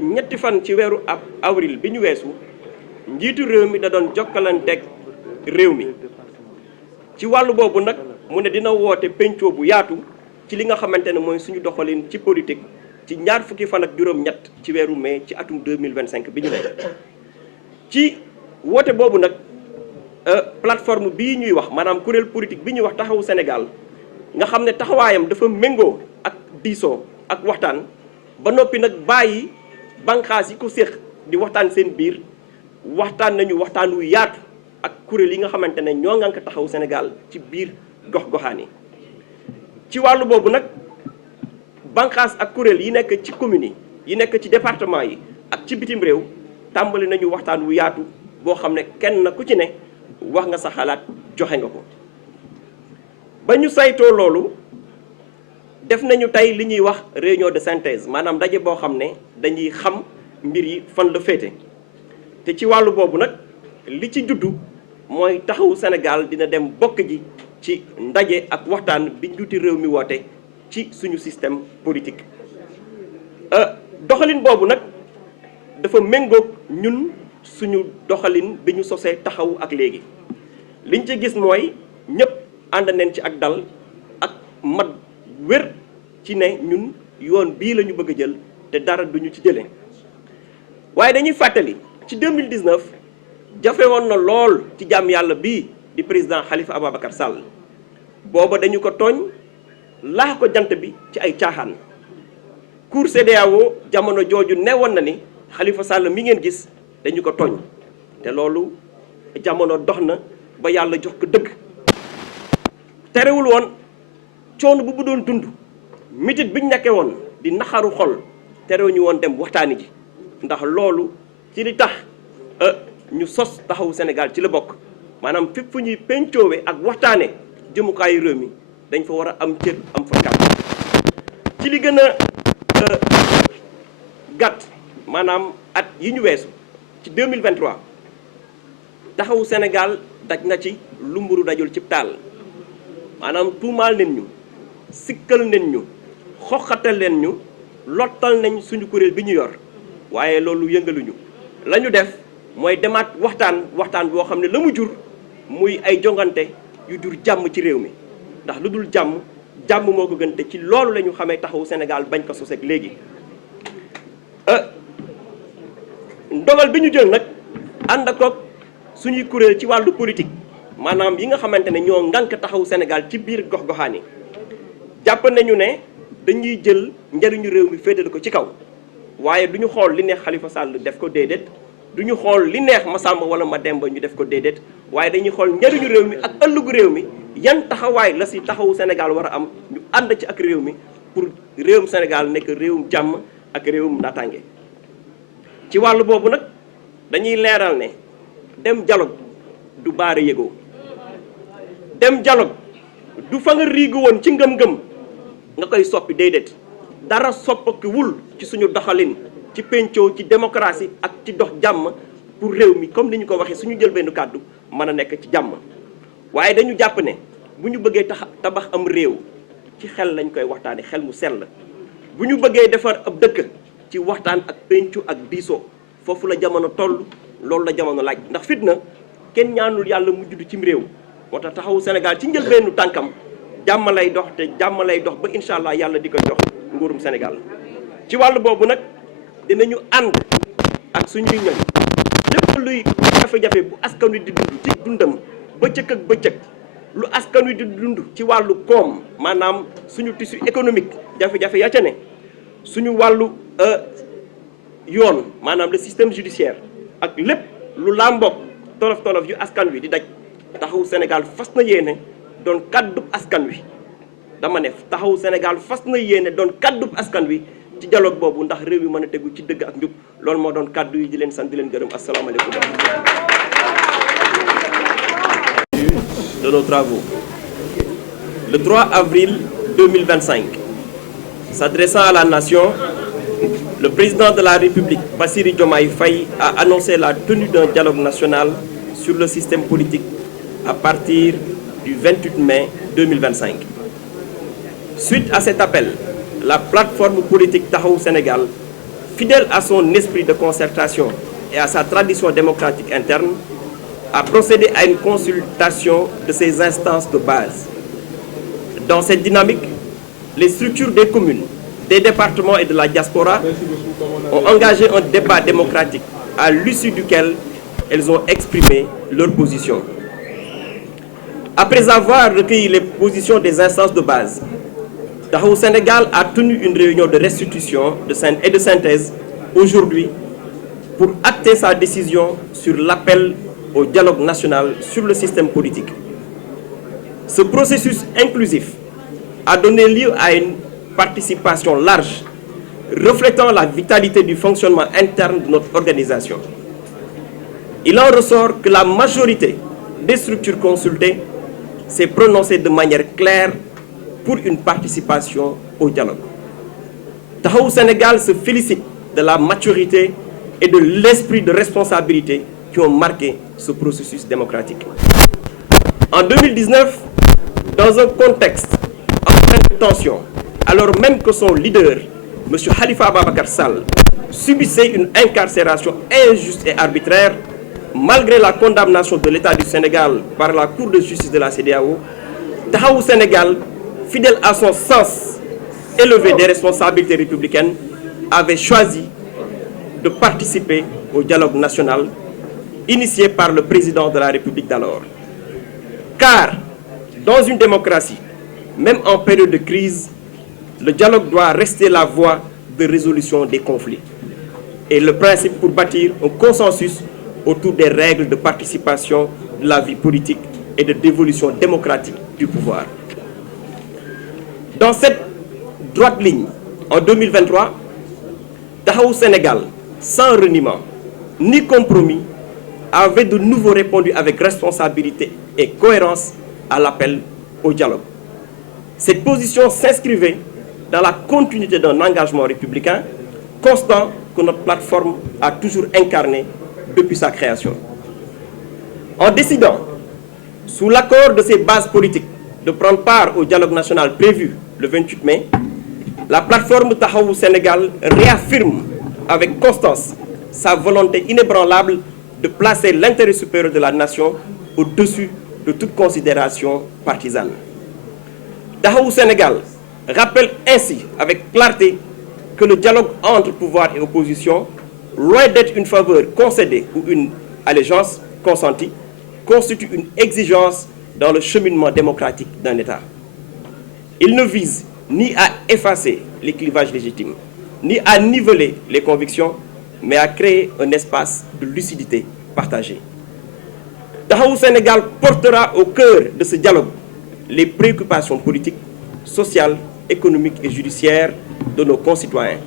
ñetti fan ci weeru avril bi ñu weesu njiitu réew mi da doon jokkalanteeg réew mi ci wàllu boobu nag mu ne dina woote pencoo bu yaatu ci li nga xamante ne mooy suñu doxalin ci politique ci ñaar fukki fan ak juróom-ñett ci weeru mai ci atum 2025 bi ñu nekk. ci woote boobu nag plateforme bii ñuy wax maanaam kuréel politique bi ñuy wax taxawu Sénégal nga xam ne taxawaayam dafa méngoo ak diisoo ak waxtaan ba noppi nag bàyyi banqaas yi ko séq di waxtaan seen biir waxtaan nañu waxtaan wu yaatu ak kuréel yi nga xamante ne ñoo ngànk taxawu Sénégal ci biir gox-goxaan yi. ci wàllu boobu nag banqaas ak kuréel yi nekk ci communes yi nekk ci département yi ak ci bitim réew tàmbali nañu waxtaan wu yaatu boo xam ne kenn ku ci ne wax nga sa xalaat joxe nga ko. ba ñu saytoo loolu def nañu tey li ñuy wax réunion de synthèse maanaam daje boo xam ne dañuy xam mbir yi fan la féete te ci wàllu boobu nag li ci juddu mooy taxawu Sénégal dina dem bokk ji ci ndaje ak waxtaan bi njuuti réew mi woote ci suñu système politique. doxalin boobu nag dafa méngoog ñun suñu doxalin bi ñu sosee taxawu ak léegi liñ ci gis mooy ñëpp ànd nañ ci ak dal ak mat wér ci ne ñun yoon bii la ñu bëgg a jël te dara duñu ci jëlee waaye dañuy fàttali ci 2019 jafe woon na lool ci jàmm yàlla bii di président Khalifa Ababacar Sall booba dañu ko tooñ laax ko jant bi ci ay caaxaan cour CEDEAO jamono jooju newoon na ni Khalifa Sall mi ngeen gis dañu ko tooñ te loolu jamono dox na ba yàlla jox ko dëgg terewul woon coono bu doon dund mitit biñ nekkee woon di naxaru xol terew ñu woon dem waxtaani ji ndax loolu ci li tax ñu sos taxawu Sénégal ci la bokk maanaam fépp fu ñuy pencoowe ak waxtaane jëmukaayu réew mi dañ fa war a am cër am fa kàddu ci li gën a gàtt maanaam at yi ñu weesu ci 2023 taxawu Sénégal daj na ci lu mburu dajul ci taal maanaam tuumaal nañ ñu sikkal nañ ñu xoxatal leen ñu lottal nañ suñu kuréel bi ñu yor waaye loolu yëngaluñu la ñu def mooy demaat waxtaan boo xam ne la mu jur muy ay jongante yu jur jàmm ci réew mi ndax lu dul jàmm moo ko gën te ci loolu la ñu xamee taxawu Sénégal bañ ko soseeg léegi. ndogal bi ñu jël nag ànd ak suñuy kuréel ci wàllu politique maanaam yi nga xamante ne ñoo ngànk taxawu Sénégal ci biir gox-goxaan yi jàpp nañu ne dañuy jël njëriñu réew mi féetale ko ci kaw waaye du ñu xool li neex Khalifa Sall def ko déedéet du ñu xool li neex Massamba wala Mademba ñu def ko déedéet waaye dañuy xool njëriñu réew mi ak ëllëgu réew mi yan taxawaay la si taxawu Sénégal war a am ñu ànd ci ak réew mi pour réewum Sénégal nekk réewum jàmm ak réewum naataange. ci wàllu boobu nag dañuy leeral ne dem dialogue du baare yëgoo dem dialogue du fa nga riigu woon ci ngëm-ngëm nga koy soppi déedéet dara soppakiwul ci suñu doxalin ci pencoo ci démocratie ak ci dox jàmm pour réew mi comme ni ñu ko waxee suñu jël benn kàddu mën a nekk ci jàmm waaye dañu jàpp ne bu ñu bëggee tabax am réew ci xel lañ koy waxtaane xel mu sell bu ñu bëggee defar ab dëkk ci waxtaan ak pencu ak diisoo foofu la jamono toll loolu la jamono laaj ndax fitna kenn ñaanul yàlla mu judd cim réew moo tax taxawu Sénégal ci njëlbeenu tànkam jàmm lay dox te jàmm lay dox ba incha allah yàlla di ko jox nguurum Sénégal. ci wàllu boobu nag dinañu ànd ak suñuy ñoñ lépp luy jafe-jafe bu askan wi di dund ci dundam bëccëg ak bëccëg lu askan wi di dund ci wàllu koom maanaam suñu tissu économique jafe-jafe ya ca ne suñu wàllu yoon maanaam le système judiciaire ak lépp lu làmboog tolof-tolof yu askan wi di daj taxawu Sénégal fas na yéene doon kàddub askan wi dama ne taxawu Sénégal fas na yéene doon kàddub askan wi ci dialogue boobu ndax réew mi mën a tegu ci dëgg ak njub loolu moo doon kàddu yi di leen sant di leen gërëm asalaamaaleykum de nos travaux. Le 3 avril 2025, s'adressant à la nation, le président de la République, Bassirou Diomaye Faye, a annoncé la tenue d'un dialogue national sur le système politique à partir du 28 mai 2025. Suite à cet appel, la plateforme politique Taxawu Sénégal fidèle à son esprit de concertation et à sa tradition démocratique interne, a procédé à une consultation de ses instances de base. Dans cette dynamique, les structures des communes, des départements et de la diaspora ont engagé un débat démocratique à l'issue duquel elles ont exprimé leur position. Après avoir recueilli les positions des instances de base, Taxawu Sénégal a tenu une réunion de restitution et de synthèse aujourd'hui pour acter sa décision sur l'appel au dialogue national sur le système politique. Ce processus inclusif a donné lieu à une participation large, reflétant la vitalité du fonctionnement interne de notre organisation. Il en ressort que la majorité des structures consultées s'est prononcée de manière claire pour une participation au dialogue. Taxawu Sénégal se félicite de la maturité et de l'esprit de responsabilité qui ont marqué ce processus démocratique. En 2019, dans un contexte empreint de tension, alors même que son leader, M. Khalifa Ababacar Sall, subissait une incarcération injuste et arbitraire, malgré la condamnation de l'État du Sénégal par la Cour de justice de la CEDEAO, Taxawu Sénégal, fidèle à son sens élevé des responsabilités républicaines, avait choisi de participer au dialogue national initié par le président de la République d'alors. Car, dans une démocratie, même en période de crise, le dialogue doit rester la voie de résolution des conflits et le principe pour bâtir un consensus autour des règles de participation de la vie politique et de dévolution démocratique du pouvoir. Dans cette droite ligne, en 2023, Taxawu Sénégal, sans reniement ni compromis, avait de nouveau répondu avec responsabilité et cohérence à l'appel au dialogue. Cette position s'inscrivait dans la continuité d'un engagement républicain constant que notre plateforme a toujours incarné depuis sa création. En décidant, sous l'accord de ses bases politiques, de prendre part au dialogue national prévu le 28 mai, la plateforme Taxawu Sénégal réaffirme avec constance sa volonté inébranlable de placer l'intérêt supérieur de la nation au-dessus de toute considération partisane. Taxawu Sénégal rappelle ainsi avec clarté que le dialogue entre pouvoir et opposition, loin d'être une faveur concédée ou une allégeance consentie, constitue une exigence dans le cheminement démocratique d'un État. Il ne vise ni à effacer les clivages légitimes, ni à niveler les convictions, mais à créer un espace de lucidité partagée. Taxawu Sénégal portera au cœur de ce dialogue les préoccupations politiques, sociales, économiques et judiciaires de nos concitoyens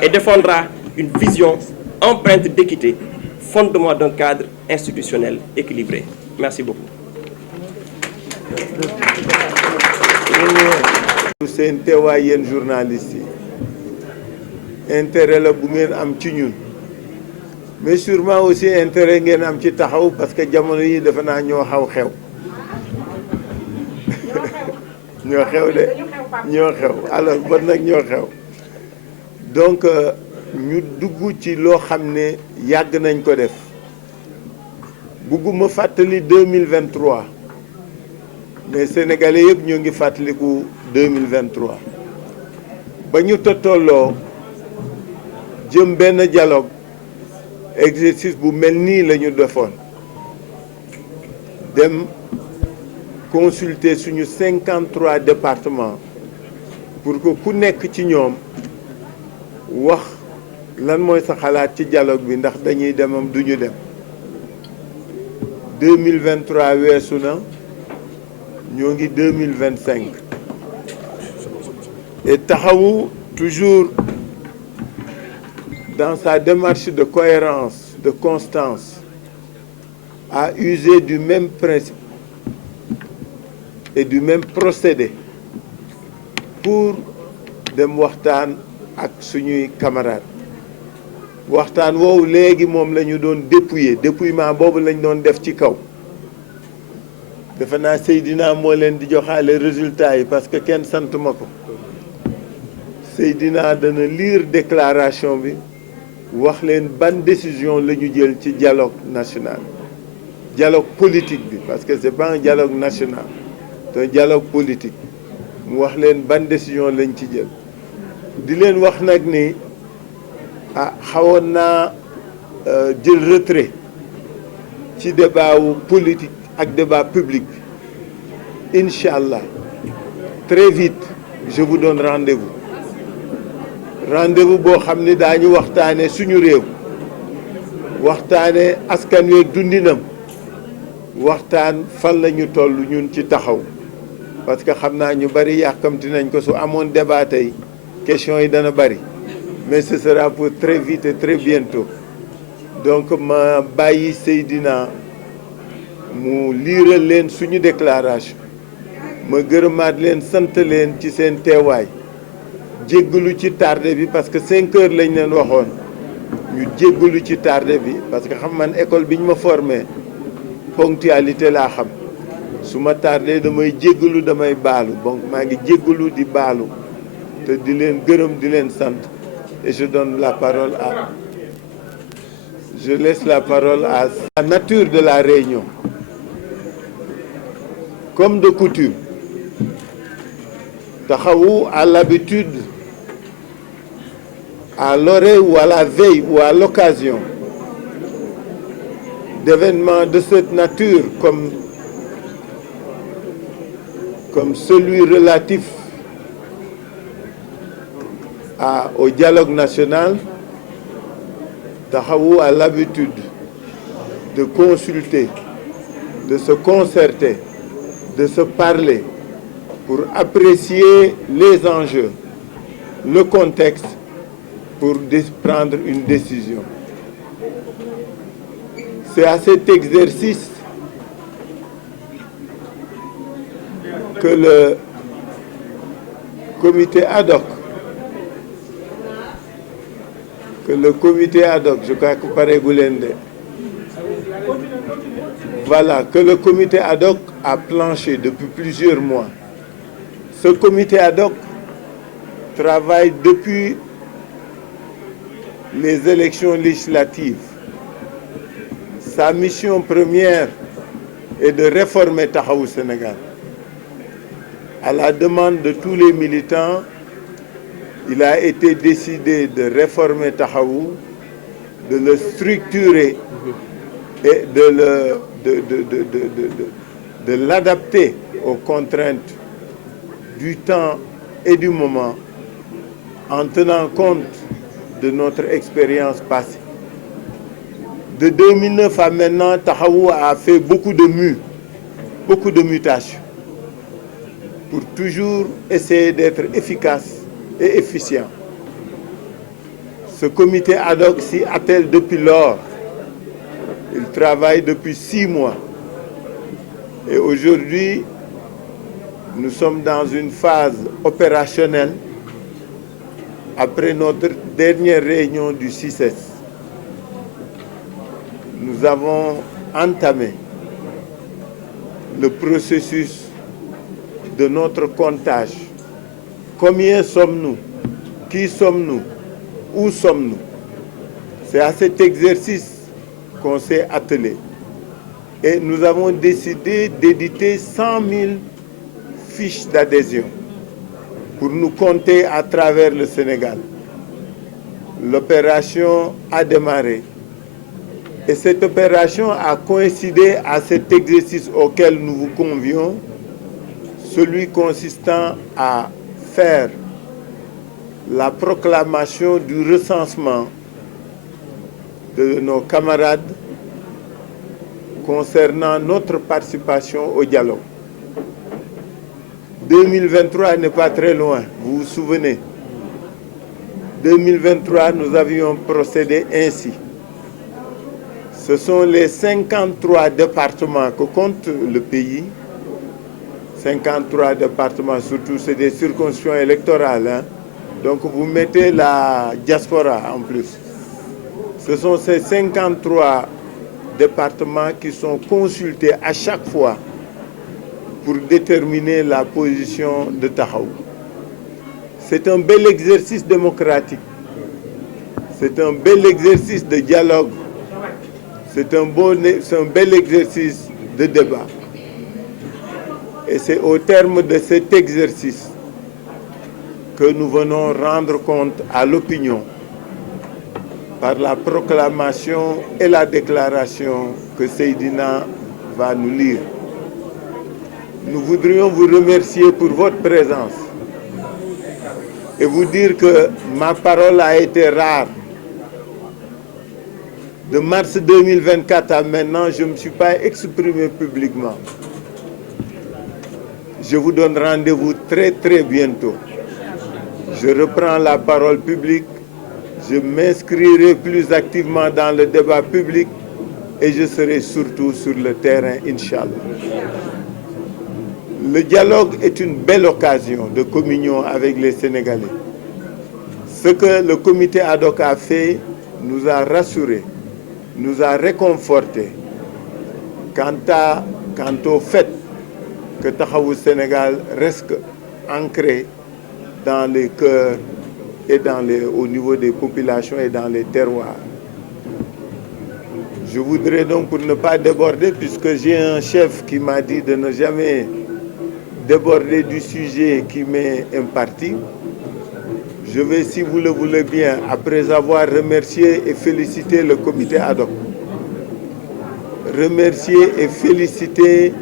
et défendra une vision empreinte d'équité, fondement d'un cadre institutionnel équilibré. Merci beaucoup. seen teewaay yéen journalistes yi intérêt la bu ngeen am ci ñun mais sûrement aussi intérêt ngeen am ci Taxawu parce que jamono yi defe naa ñoo xew ñoo xew de ñoo xew alors bon nag ñoo xew donc ñu dugg ci loo xam ne yàgg nañ ko def bugguma fàttali 2023 mais sénégalais yëpp ñoo ngi fàttaliku 2023 ba ñu tolloo jëm benn dialogue exercice bu mel nii la ñu defoon dem consulter suñu 53 départements pour que ku nekk ci ñoom wax lan mooy sa xalaat ci dialogue bi ndax dañuy demam duñu dem 2023 weesu na ñoo ngi 2025 et Taxawu toujours dans sa démarche de cohérence, de constance, a usé du même principe et du même procédé pour dem waxtaan ak suñuy camarades waxtaan woowu léegi moom la ñu doon dépouillement boobu lañ doon def ci kaw defe naa Seydina moo leen di joxaale résultat yi parce que kenn sant ma ko Seydina dana lire déclaration bi wax leen ban décision la ñu jël ci dialogue national dialogue politique bi parce que c'est pas un dialogue national c'est un dialogue politique mu wax leen ban décision lañ ci jël di leen wax nag ni xawoon naa jël retrait ci débat wu politique ak débat public bi incha allah très vite je vous donne rendez-vous boo xam ni daañu waxtaane suñu réew waxtaane askan wi dundinam waxtaan fan la ñu toll ñun ci taxaw parce que xam naa ñu bari yàkkamti nañ ko su amoon débat tey question yi dana bari mais ce sera pour très vite et très bientôt donc ma bàyyi Seydina mu liiral leen suñu déclaration ma gërëmaat leen sant leen ci seen teewaay jéggalu ci tardé bi parce que 5 heures lañ leen waxoon ñu jéggalu ci tardé bi parce que xam man école bi ñu ma formé ponctualité laa xam su ma tardé damay jéggalu damay baalu donc maa ngi jéggalu di baalu te di leen gërëm di leen sant et je laisse la parole à la nature de la réunion. Comme de coutume, Taxawu a l'habitude, à l'oreille ou à la veille ou à l'occasion d'événements de cette nature comme celui relatif au dialogue national, Taxawu a l'habitude de consulter, de se concerter, de se parler pour apprécier les enjeux, le contexte, pour prendre une décision. C'est à cet exercice que le comité ad hoc, je crois que pareil Goulende, voilà, que le comité ad hoc a planché depuis plusieurs mois. Ce comité ad hoc travaille depuis les élections législatives. Sa mission première est de réformer Taxawu Sénégal. À la demande de tous les militants, il a été décidé de réformer Taxawu, de le structurer et de l'adapter aux contraintes du temps et du moment en tenant compte de notre expérience passée. De 2009 à maintenant, Taxawu a fait beaucoup de mutations pour toujours essayer d'être efficace et efficient. Ce comité ad hoc s'y attelle depuis lors. Il travaille depuis 6 mois. Et aujourd'hui, nous sommes dans une phase opérationnelle après notre dernière réunion du 6S. Nous avons entamé le processus de notre comptage. Combien sommes-nous? Qui sommes-nous? Où sommes-nous? C'est à cet exercice qu'on s'est attelé. Et nous avons décidé d'éditer 100 000 fiches d'adhésion pour nous compter à travers le Sénégal. L'opération a démarré. Et cette opération a coïncidé à cet exercice auquel nous vous convions, celui consistant à faire la proclamation du recensement de nos camarades concernant notre participation au dialogue. 2023 n'est pas très loin, vous vous souvenez. 2023, nous avions procédé ainsi. Ce sont les 53 départements que compte le pays. 53 départements, surtout, c'est des circonscriptions électorales. Hein? Donc, vous mettez la diaspora en plus. Ce sont ces 53 départements qui sont consultés à chaque fois pour déterminer la position de Taxawu. C'est un bel exercice démocratique. C'est un bel exercice de dialogue, c'est un bel exercice de débat. Et c'est au terme de cet exercice que nous venons rendre compte à l'opinion par la proclamation et la déclaration que Seydina va nous lire. Nous voudrions vous remercier pour votre présence et vous dire que ma parole a été rare. De mars 2024 à maintenant, je ne me suis pas exprimé publiquement. Je vous donne rendez-vous très très bientôt. Je reprends la parole publique, je m'inscrirai plus activement dans le débat public et je serai surtout sur le terrain, Inch'Allah. Le dialogue est une belle occasion de communion avec les Sénégalais. Ce que le comité ad hoc a fait nous a rassurés, nous a réconfortés quant au fait que Taxawu Sénégal reste ancré dans les cœurs et au niveau des populations et dans les terroirs. Je voudrais donc, pour ne pas déborder, puisque j'ai un chef qui m'a dit de ne jamais déborder du sujet qui m'est imparti, je vais, si vous le voulez bien, après avoir remercié et félicité le comité ad hoc, remercier et féliciter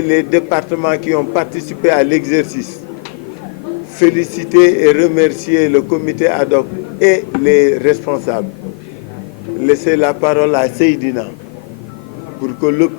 les départements qui ont participé à l'exercice, féliciter et remercier le comité ad hoc et les responsables. Laissez la parole à Seydina pour que l'opinion